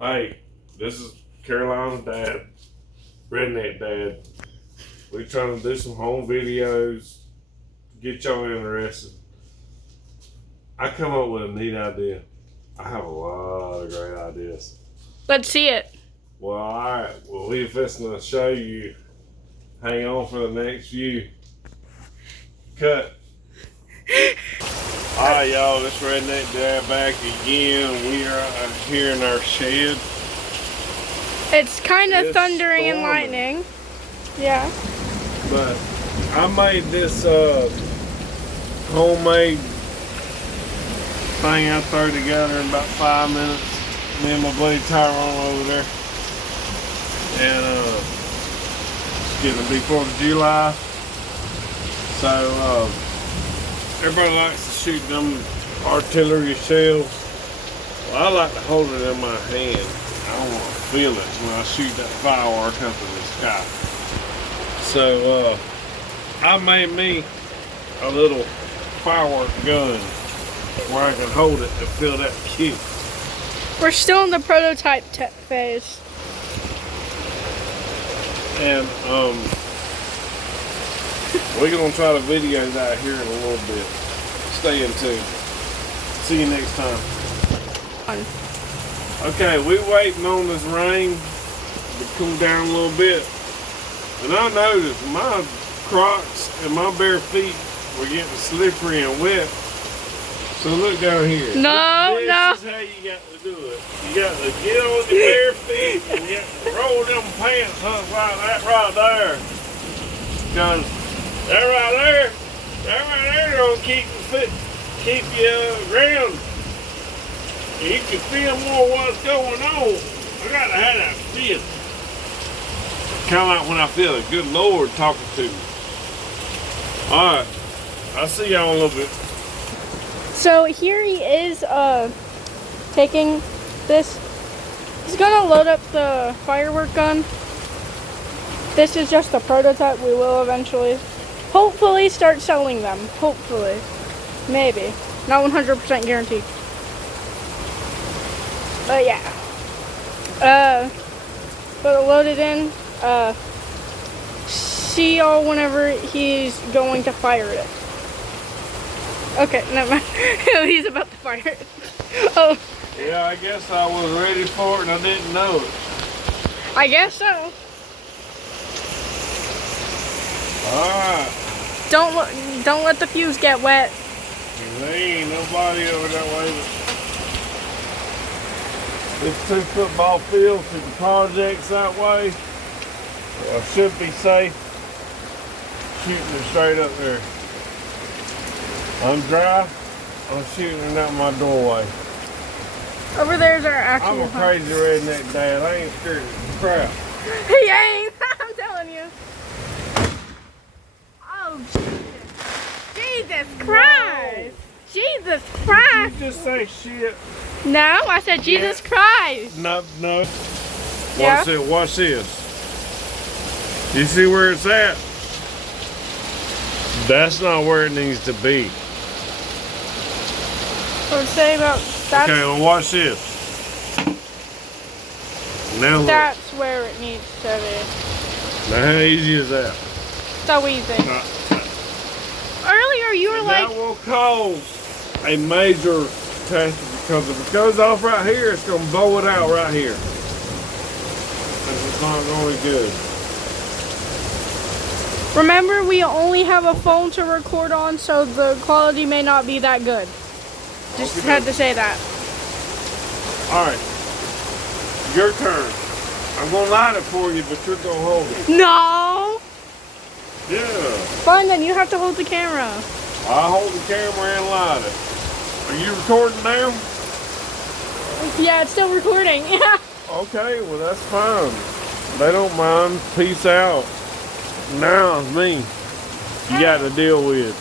Hey, this is Carolina's dad, redneck dad. We trying to do some home videos, get y'all interested. I come up with a neat idea. I have a lot of great ideas. Let's see it. Well, alright. Well, we're fixing to show you. Hang on for the next view. Cut. Alright, y'all. This redneck dad back again. We are here in our shed. It's kind of It's thundering and storming. lightning. Yeah. But I made this homemade thing I threw together in about 5 minutes. Me and my buddy Tyrone over there. And it's getting to be 4th of July. So everybody likes to shoot them artillery shells. Well, I like to hold it in my hand. I want to feel it when I shoot that firework up in the sky. So I made me a little firework gun where I can hold it and feel that kick. We're still in the prototype phase. And we're gonna try to video that here in a little bit. Stay in tune. See you next time. Okay, we waiting on this rain to cool down a little bit. And I noticed my Crocs and my bare feet were getting slippery and wet. So look down here. No, this no. This is how you got to do it. You got to get on your bare feet and you got to roll them pants up like that right there. Because that right there gonna keep you grounded. You can feel more what's going on. I gotta have that feel. Kind of like when I feel the good Lord talking to me. Alright, I'll see y'all in a little bit. So here he is taking this. He's gonna load up the firework gun. This is just a prototype. We will eventually, hopefully, start selling them. Hopefully. Maybe. Not 100% guaranteed. But yeah. But load it in. See y'all whenever he's going to fire it. Okay, never mind. He's about to fire it. Oh. Yeah, I guess I was ready for it and I didn't know it. I guess so. Alright. Don't let the fuse get wet. There ain't nobody over that way. There's 2 football fields to the projects that way. I should be safe shooting it straight up there. I'm dry. I'm shooting it out my doorway. Over there's our actual. I'm a crazy redneck dad. I ain't scared of crap. He ain't. I'm telling you. Oh, Jesus Christ. Jesus Did Christ. you just say shit? No, I said Jesus Christ. No. Yeah? Watch this. You see where it's at? That's not where it needs to be. I would say about that. Okay, well watch this. Now look. That's where it needs to be. Now how easy is that? So easy. Earlier you were like, that will cause a major catastrophe because if it goes off right here, it's going to blow it out right here. And it's not going to be good. remember we only have a phone to record on, so the quality may not be that good. Just Okay. had to say that. Alright, your turn. I'm going to light it for you, but you're going to hold it. No. Yeah. Fine, then you have to hold the camera. I hold the camera and light it. Are you recording now? Yeah, it's still recording. Yeah. Okay, well that's fine. They don't mind. Peace out. Now it's me you got to deal with.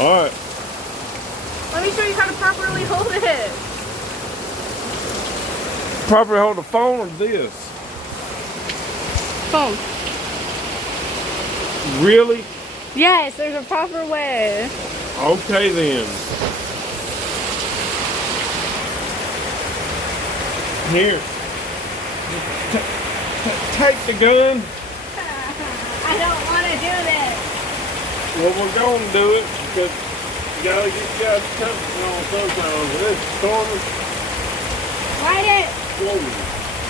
Alright. Let me show you how to properly hold it. Properly hold the phone or this? Phone. Really? Yes, there's a proper way. Okay then. Here. Take the gun. I don't want to do this. Well, we're going to do it because you gotta get you guys comfortable on sometimes. This storming. Light it. Whoa.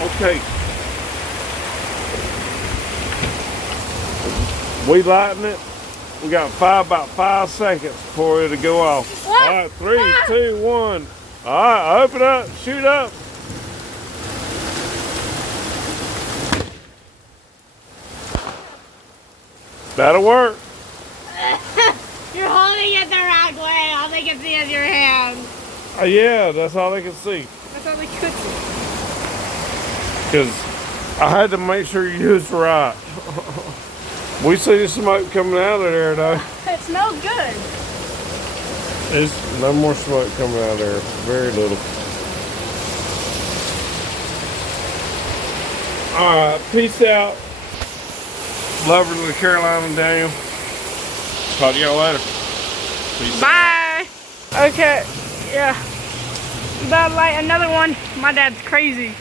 Okay. We lighting it. We got about 5 seconds for it to go off. What? All right, 3, 2, 1. All right, open up, shoot up. That'll work. You're holding it the right way. All they can see is your hand. Yeah, that's all they can see. That's all they could see. Because I had to make sure you was right. We see the smoke coming out of there though. It smells good. There's no more smoke coming out of there. Very little. Alright, peace out. Lovely Carolina and Daniel. Talk to y'all later. Peace Bye. Okay, yeah. About to light another one. My dad's crazy.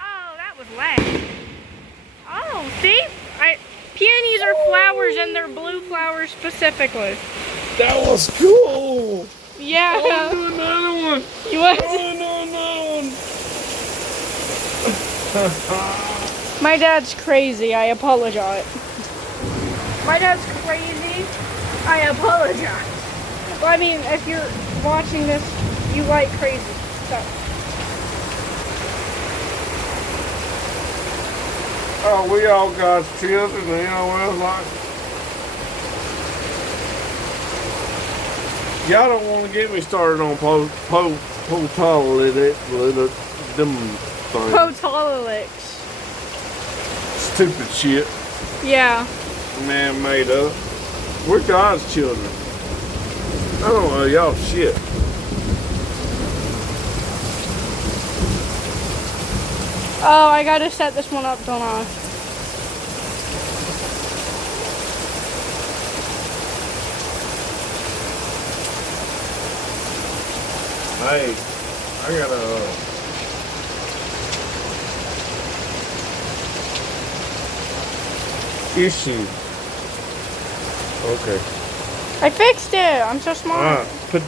Oh, that was loud. Oh, see? Peonies are flowers and they're blue flowers specifically. That was cool. Yeah. I'll do another one. You want to? I'll do another one. My dad's crazy. I apologize. My dad's crazy. I apologize. Well, I mean, if you're watching this, you like crazy stuff. Oh, we all God's children, you know what it's like. Y'all don't want to get me started on them things. Potolalix. Stupid shit. Yeah. Man made up. We're God's children. I don't know y'all shit. Oh, I gotta set this one up, don't I? Hey, I got a issue. Okay. I fixed it. I'm so smart. Alright, put.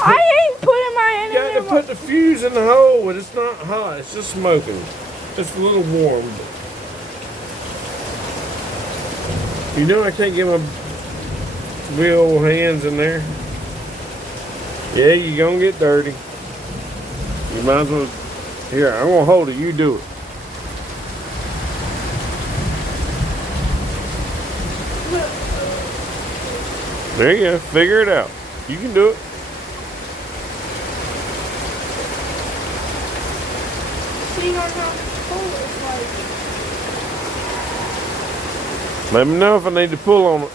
I ain't putting my hand You in got there. to put the fuse in the hole, but it's not hot. It's just smoking. It's a little warm. You know I can't get my big old hands in there. Yeah, you're gonna get dirty. You might as well. Here, I'm gonna hold it. You do it. There you go. Figure it out. You can do it. Let me know if I need to pull on it.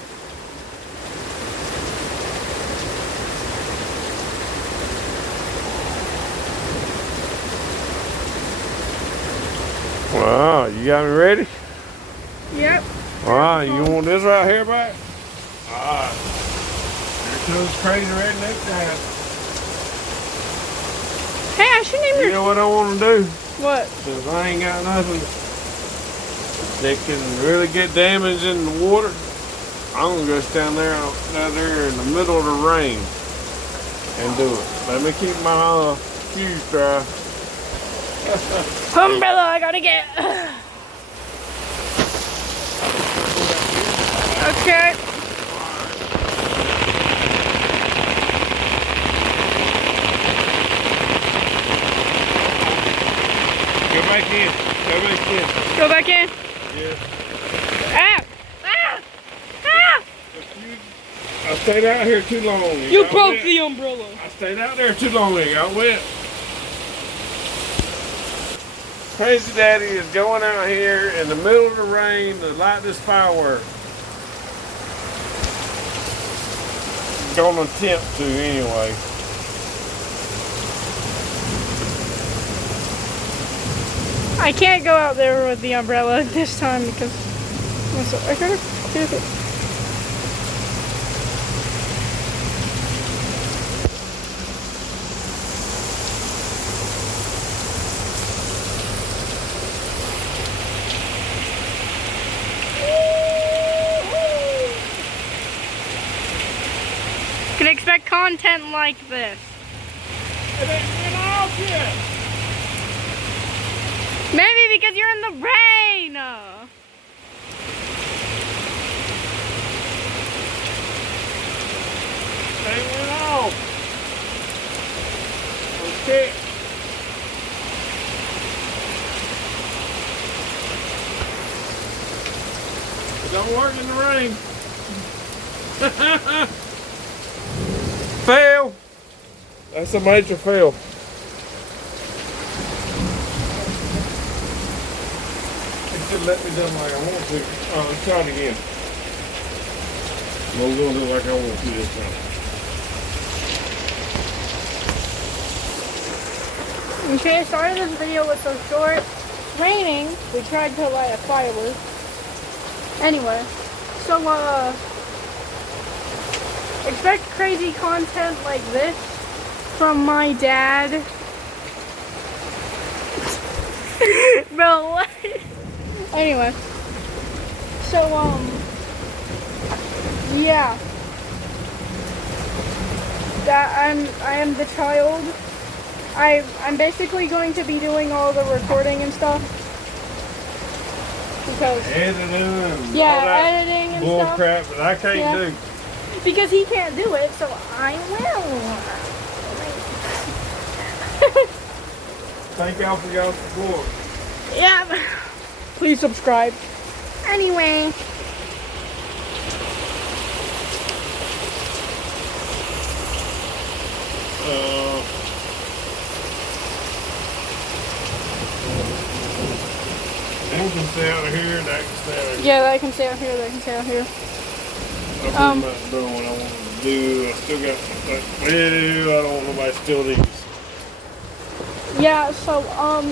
Wow, you got me ready? Yep. Alright, you want this right here back? Alright. Here comes crazy redneck dad. Hey, I should name You your... know what I want to do? What? Since I ain't got nothing that can really get damaged in the water, I'm gonna go stand there out there in the middle of the rain and do it. Let me keep my fuse dry. Umbrella, I gotta get... Okay. Go back in. Go back in. Go back in. Yeah. Ah! Ah! Ah! I stayed out here too long. You got broke wet. the umbrella. I stayed out there too long. It got wet. Crazy Daddy is going out here in the middle of the rain to light this firework. Gonna attempt to anyway. I can't go out there with the umbrella this time because... I gotta... can expect content like this. It ain't been off yet. Maybe because you're in the rain. Ain't went off. Okay. It don't work in the rain. Fail. That's a major fail. It should let me down like I want to. Let's try it again. We're gonna do it like I want to this time. Okay, sorry this video was so short. It's raining. We tried to light a firework. Anyway, so expect crazy content like this from my dad. Bro, what? Anyway, so yeah, that I am the child. I'm basically going to be doing all the recording and stuff. Because Editing and yeah, all that editing and bull stuff. crap that I can't do. Because he can't do it, so I will. Thank y'all for y'all's support. Yeah. Please subscribe. Anyway. Them can stay out of here, that can stay out of here. Yeah, that can stay out here, that can stay out here. I'm pretty much doing what I wanted to do. I still got some stuff to do. I don't want nobody to steal these. Yeah, so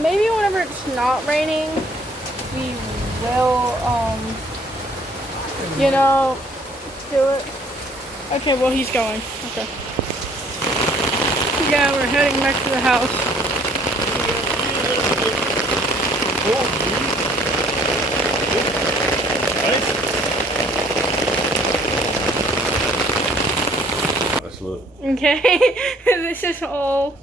maybe whenever it's not raining, we will you know, do it. Okay, well he's going. Okay. Yeah, we're heading back to the house. Let's look. Okay, this is all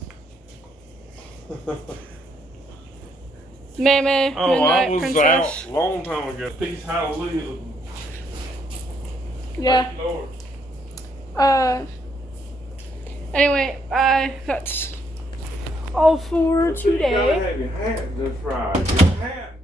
Meme, Oh, I Midnight was Princess. out a long time ago. These hallelujahs. Yeah. Thank the Lord. Anyway, that's all for But you gotta today. have your hat just right. Your hat